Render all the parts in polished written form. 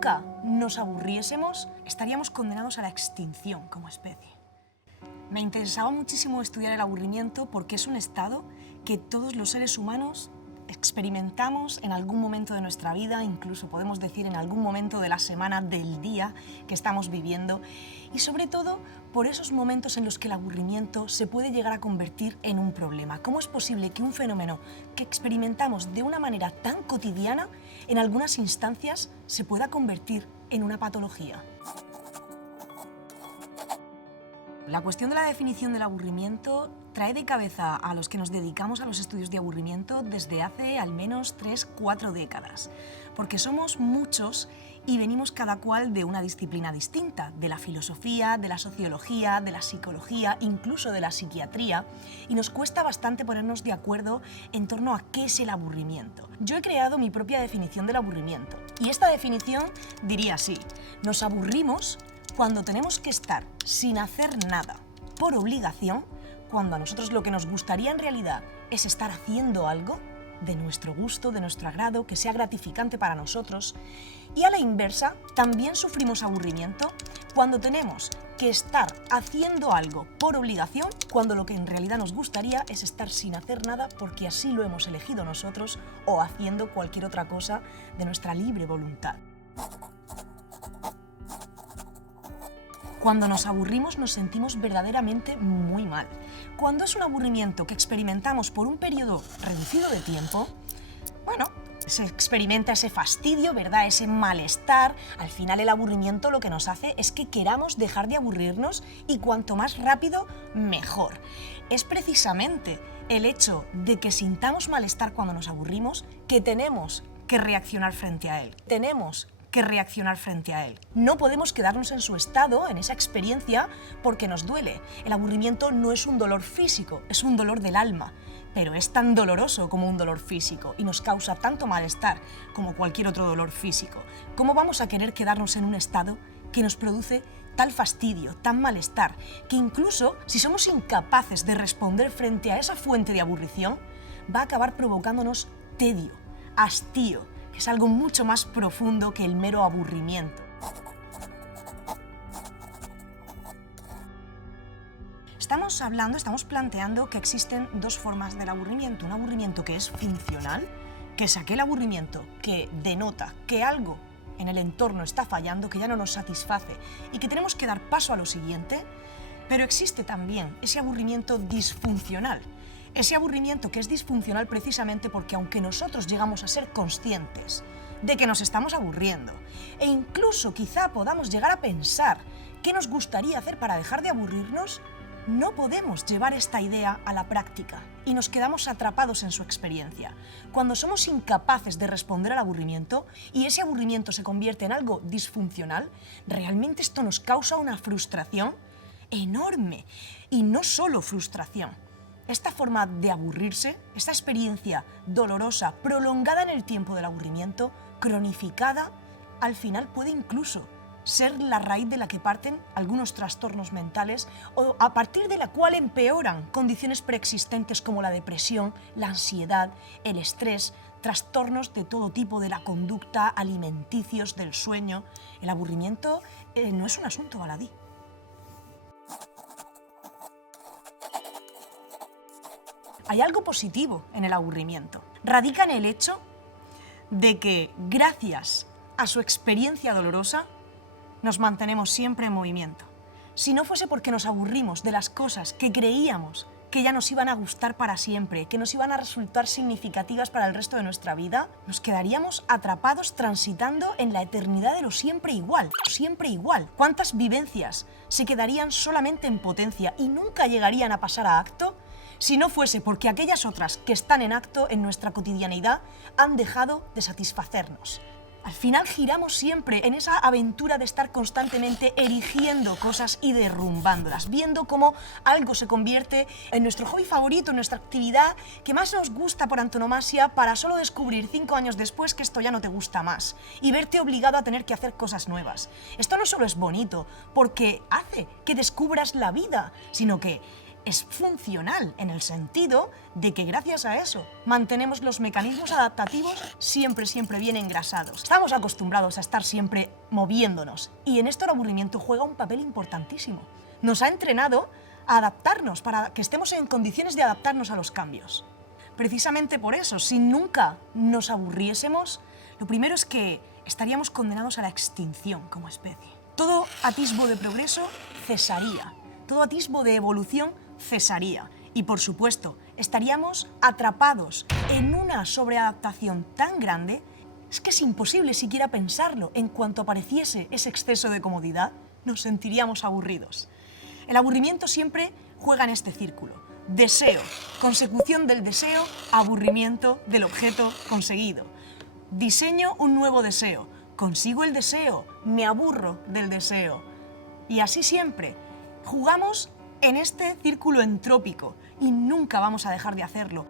nunca nos aburriésemos, estaríamos condenados a la extinción como especie. Me interesaba muchísimo estudiar el aburrimiento porque es un estado que todos los seres humanos experimentamos en algún momento de nuestra vida, incluso podemos decir en algún momento de la semana, del día que estamos viviendo, y sobre todo por esos momentos en los que el aburrimiento se puede llegar a convertir en un problema. ¿Cómo es posible que un fenómeno que experimentamos de una manera tan cotidiana, en algunas instancias se pueda convertir en una patología? La cuestión de la definición del aburrimiento trae de cabeza a los que nos dedicamos a los estudios de aburrimiento desde hace al menos 3-4 décadas, porque somos muchos y venimos cada cual de una disciplina distinta, de la filosofía, de la sociología, de la psicología, incluso de la psiquiatría, y nos cuesta bastante ponernos de acuerdo en torno a qué es el aburrimiento. Yo he creado mi propia definición del aburrimiento, y esta definición diría así: nos aburrimos cuando tenemos que estar sin hacer nada por obligación, cuando a nosotros lo que nos gustaría en realidad es estar haciendo algo de nuestro gusto, de nuestro agrado, que sea gratificante para nosotros. Y a la inversa, también sufrimos aburrimiento cuando tenemos que estar haciendo algo por obligación, cuando lo que en realidad nos gustaría es estar sin hacer nada porque así lo hemos elegido nosotros, o haciendo cualquier otra cosa de nuestra libre voluntad. Cuando nos aburrimos nos sentimos verdaderamente muy mal. Cuando es un aburrimiento que experimentamos por un periodo reducido de tiempo, bueno, se experimenta ese fastidio, ¿verdad? Ese malestar. Al final el aburrimiento lo que nos hace es que queramos dejar de aburrirnos y cuanto más rápido, mejor. Es precisamente el hecho de que sintamos malestar cuando nos aburrimos que tenemos que reaccionar frente a él. No podemos quedarnos en su estado, en esa experiencia, porque nos duele. El aburrimiento no es un dolor físico, es un dolor del alma, pero es tan doloroso como un dolor físico y nos causa tanto malestar como cualquier otro dolor físico. ¿Cómo vamos a querer quedarnos en un estado que nos produce tal fastidio, tan malestar, que incluso si somos incapaces de responder frente a esa fuente de aburrición, va a acabar provocándonos tedio, hastío, que es algo mucho más profundo que el mero aburrimiento? Estamos planteando que existen dos formas del aburrimiento. Un aburrimiento que es funcional, que es aquel aburrimiento que denota que algo en el entorno está fallando, que ya no nos satisface y que tenemos que dar paso a lo siguiente. Pero existe también ese aburrimiento disfuncional. Ese aburrimiento que es disfuncional precisamente porque aunque nosotros llegamos a ser conscientes de que nos estamos aburriendo e incluso quizá podamos llegar a pensar qué nos gustaría hacer para dejar de aburrirnos, no podemos llevar esta idea a la práctica y nos quedamos atrapados en su experiencia. Cuando somos incapaces de responder al aburrimiento y ese aburrimiento se convierte en algo disfuncional, realmente esto nos causa una frustración enorme y no solo frustración. Esta forma de aburrirse, esta experiencia dolorosa, prolongada en el tiempo del aburrimiento, cronificada, al final puede incluso ser la raíz de la que parten algunos trastornos mentales o a partir de la cual empeoran condiciones preexistentes como la depresión, la ansiedad, el estrés, trastornos de todo tipo de la conducta, alimenticios, del sueño. El aburrimiento no es un asunto baladí. Hay algo positivo en el aburrimiento. Radica en el hecho de que, gracias a su experiencia dolorosa, nos mantenemos siempre en movimiento. Si no fuese porque nos aburrimos de las cosas que creíamos que ya nos iban a gustar para siempre, que nos iban a resultar significativas para el resto de nuestra vida, nos quedaríamos atrapados transitando en la eternidad de lo siempre igual, siempre igual. ¿Cuántas vivencias se quedarían solamente en potencia y nunca llegarían a pasar a acto si no fuese porque aquellas otras que están en acto en nuestra cotidianidad han dejado de satisfacernos? Al final giramos siempre en esa aventura de estar constantemente erigiendo cosas y derrumbándolas, viendo cómo algo se convierte en nuestro hobby favorito, en nuestra actividad que más nos gusta por antonomasia, para solo descubrir 5 años después que esto ya no te gusta más y verte obligado a tener que hacer cosas nuevas. Esto no solo es bonito porque hace que descubras la vida, sino que es funcional en el sentido de que gracias a eso mantenemos los mecanismos adaptativos siempre bien engrasados. Estamos acostumbrados a estar siempre moviéndonos y en esto el aburrimiento juega un papel importantísimo. Nos ha entrenado a adaptarnos, para que estemos en condiciones de adaptarnos a los cambios. Precisamente por eso, si nunca nos aburriésemos, lo primero es que estaríamos condenados a la extinción como especie. Todo atisbo de progreso cesaría, todo atisbo de evolución cesaría y, por supuesto, estaríamos atrapados en una sobreadaptación tan grande, es que es imposible siquiera pensarlo. En cuanto apareciese ese exceso de comodidad, nos sentiríamos aburridos. El aburrimiento siempre juega en este círculo. Deseo, consecución del deseo, aburrimiento del objeto conseguido. Diseño un nuevo deseo, consigo el deseo, me aburro del deseo. Y así siempre. Jugamos en este círculo entrópico y nunca vamos a dejar de hacerlo.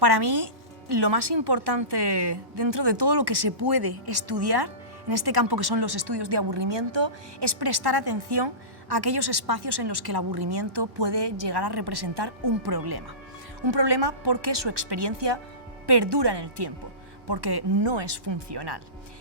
Para mí, lo más importante dentro de todo lo que se puede estudiar en este campo que son los estudios de aburrimiento es prestar atención a aquellos espacios en los que el aburrimiento puede llegar a representar un problema. Un problema porque su experiencia perdura en el tiempo, porque no es funcional.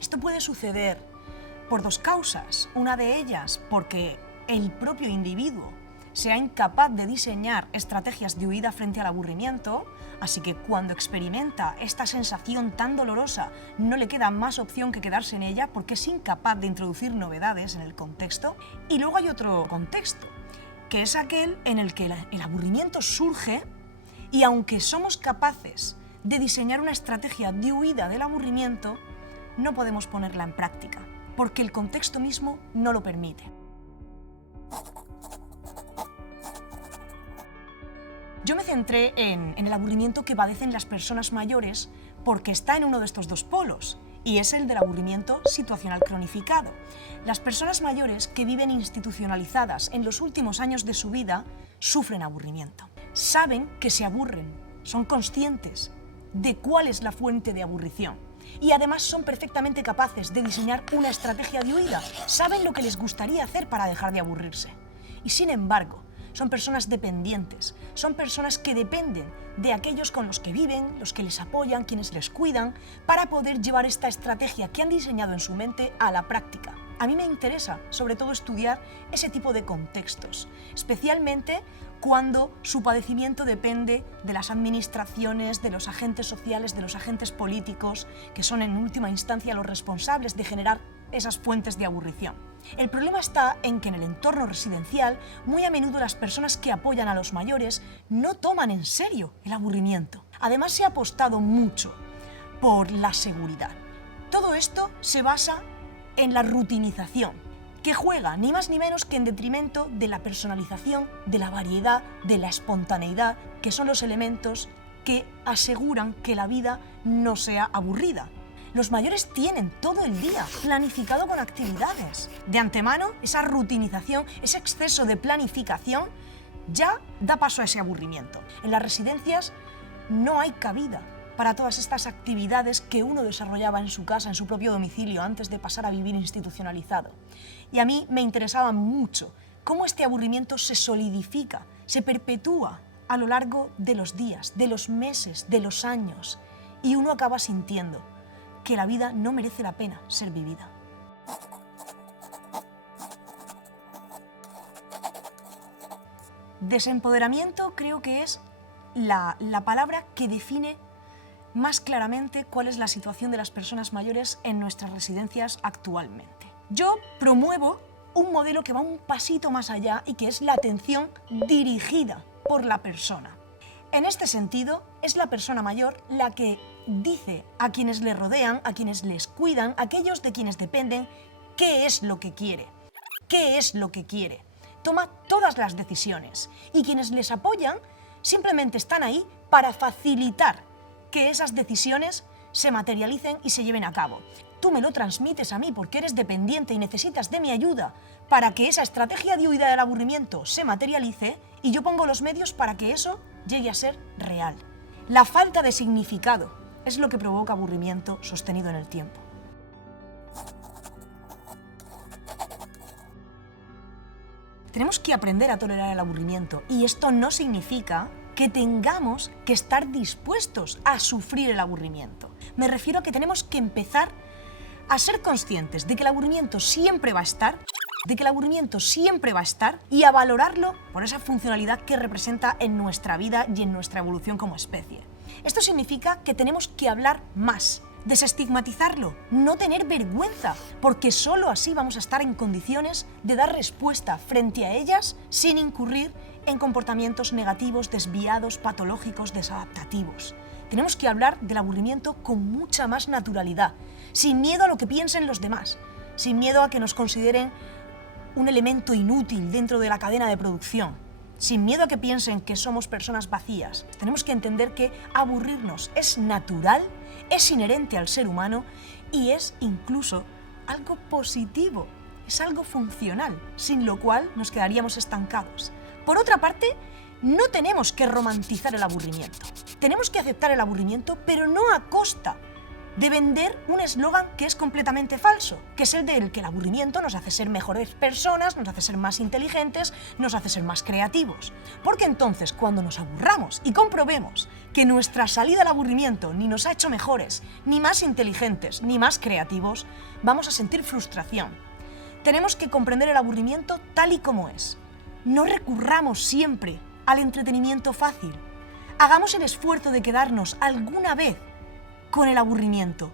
Esto puede suceder por dos causas. Una de ellas porque el propio individuo sea incapaz de diseñar estrategias de huida frente al aburrimiento, así que cuando experimenta esta sensación tan dolorosa no le queda más opción que quedarse en ella porque es incapaz de introducir novedades en el contexto. Y luego hay otro contexto, que es aquel en el que el aburrimiento surge y aunque somos capaces de diseñar una estrategia de huida del aburrimiento, no podemos ponerla en práctica, porque el contexto mismo no lo permite. Yo me centré en el aburrimiento que padecen las personas mayores porque está en uno de estos dos polos, y es el del aburrimiento situacional cronificado. Las personas mayores que viven institucionalizadas en los últimos años de su vida sufren aburrimiento. Saben que se aburren, son conscientes de cuál es la fuente de aburrición y además son perfectamente capaces de diseñar una estrategia de huida. Saben lo que les gustaría hacer para dejar de aburrirse. Y sin embargo, son personas dependientes, son personas que dependen de aquellos con los que viven, los que les apoyan, quienes les cuidan, para poder llevar esta estrategia que han diseñado en su mente a la práctica. A mí me interesa, sobre todo, estudiar ese tipo de contextos, especialmente cuando su padecimiento depende de las administraciones, de los agentes sociales, de los agentes políticos, que son en última instancia los responsables de generar esas fuentes de aburrición. El problema está en que en el entorno residencial, muy a menudo las personas que apoyan a los mayores no toman en serio el aburrimiento. Además, se ha apostado mucho por la seguridad. Todo esto se basa en la rutinización, que juega ni más ni menos que en detrimento de la personalización, de la variedad, de la espontaneidad, que son los elementos que aseguran que la vida no sea aburrida. Los mayores tienen todo el día planificado con actividades. De antemano, esa rutinización, ese exceso de planificación, ya da paso a ese aburrimiento. En las residencias no hay cabida para todas estas actividades que uno desarrollaba en su casa, en su propio domicilio, antes de pasar a vivir institucionalizado. Y a mí me interesaba mucho cómo este aburrimiento se solidifica, se perpetúa a lo largo de los días, de los meses, de los años, y uno acaba sintiendo que la vida no merece la pena ser vivida. Desempoderamiento creo que es la palabra que define más claramente cuál es la situación de las personas mayores en nuestras residencias actualmente. Yo promuevo un modelo que va un pasito más allá y que es la atención dirigida por la persona. En este sentido, es la persona mayor la que dice a quienes le rodean, a quienes les cuidan, a aquellos de quienes dependen, qué es lo que quiere, qué es lo que quiere. Toma todas las decisiones y quienes les apoyan simplemente están ahí para facilitar que esas decisiones se materialicen y se lleven a cabo. Tú me lo transmites a mí porque eres dependiente y necesitas de mi ayuda para que esa estrategia de huida del aburrimiento se materialice y yo pongo los medios para que eso llegue a ser real. La falta de significado es lo que provoca aburrimiento sostenido en el tiempo. Tenemos que aprender a tolerar el aburrimiento y esto no significa que tengamos que estar dispuestos a sufrir el aburrimiento. Me refiero a que tenemos que empezar a ser conscientes de que el aburrimiento siempre va a estar, y a valorarlo por esa funcionalidad que representa en nuestra vida y en nuestra evolución como especie. Esto significa que tenemos que hablar más, desestigmatizarlo, no tener vergüenza, porque solo así vamos a estar en condiciones de dar respuesta frente a ellas sin incurrir en comportamientos negativos, desviados, patológicos, desadaptativos. Tenemos que hablar del aburrimiento con mucha más naturalidad, sin miedo a lo que piensen los demás, sin miedo a que nos consideren un elemento inútil dentro de la cadena de producción, sin miedo a que piensen que somos personas vacías. Tenemos que entender que aburrirnos es natural, es inherente al ser humano y es incluso algo positivo, es algo funcional, sin lo cual nos quedaríamos estancados. Por otra parte, no tenemos que romantizar el aburrimiento. Tenemos que aceptar el aburrimiento, pero no a costa de vender un eslogan que es completamente falso, que es el del que el aburrimiento nos hace ser mejores personas, nos hace ser más inteligentes, nos hace ser más creativos. Porque entonces, cuando nos aburramos y comprobemos que nuestra salida al aburrimiento ni nos ha hecho mejores, ni más inteligentes, ni más creativos, vamos a sentir frustración. Tenemos que comprender el aburrimiento tal y como es. No recurramos siempre al entretenimiento fácil. Hagamos el esfuerzo de quedarnos alguna vez con el aburrimiento,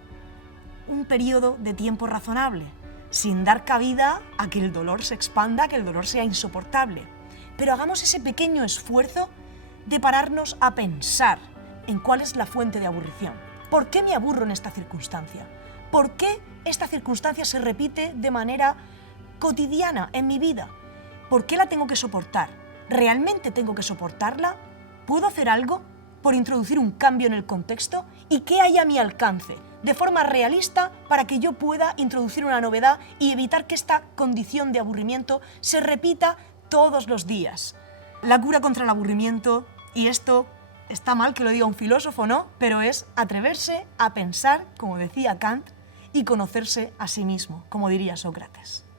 un periodo de tiempo razonable, sin dar cabida a que el dolor se expanda, que el dolor sea insoportable. Pero hagamos ese pequeño esfuerzo de pararnos a pensar en cuál es la fuente de aburrición. ¿Por qué me aburro en esta circunstancia? ¿Por qué esta circunstancia se repite de manera cotidiana en mi vida? ¿Por qué la tengo que soportar? ¿Realmente tengo que soportarla? ¿Puedo hacer algo por introducir un cambio en el contexto? ¿Y qué hay a mi alcance, de forma realista, para que yo pueda introducir una novedad y evitar que esta condición de aburrimiento se repita todos los días? La cura contra el aburrimiento, y esto está mal que lo diga un filósofo, ¿no? Pero es atreverse a pensar, como decía Kant, y conocerse a sí mismo, como diría Sócrates.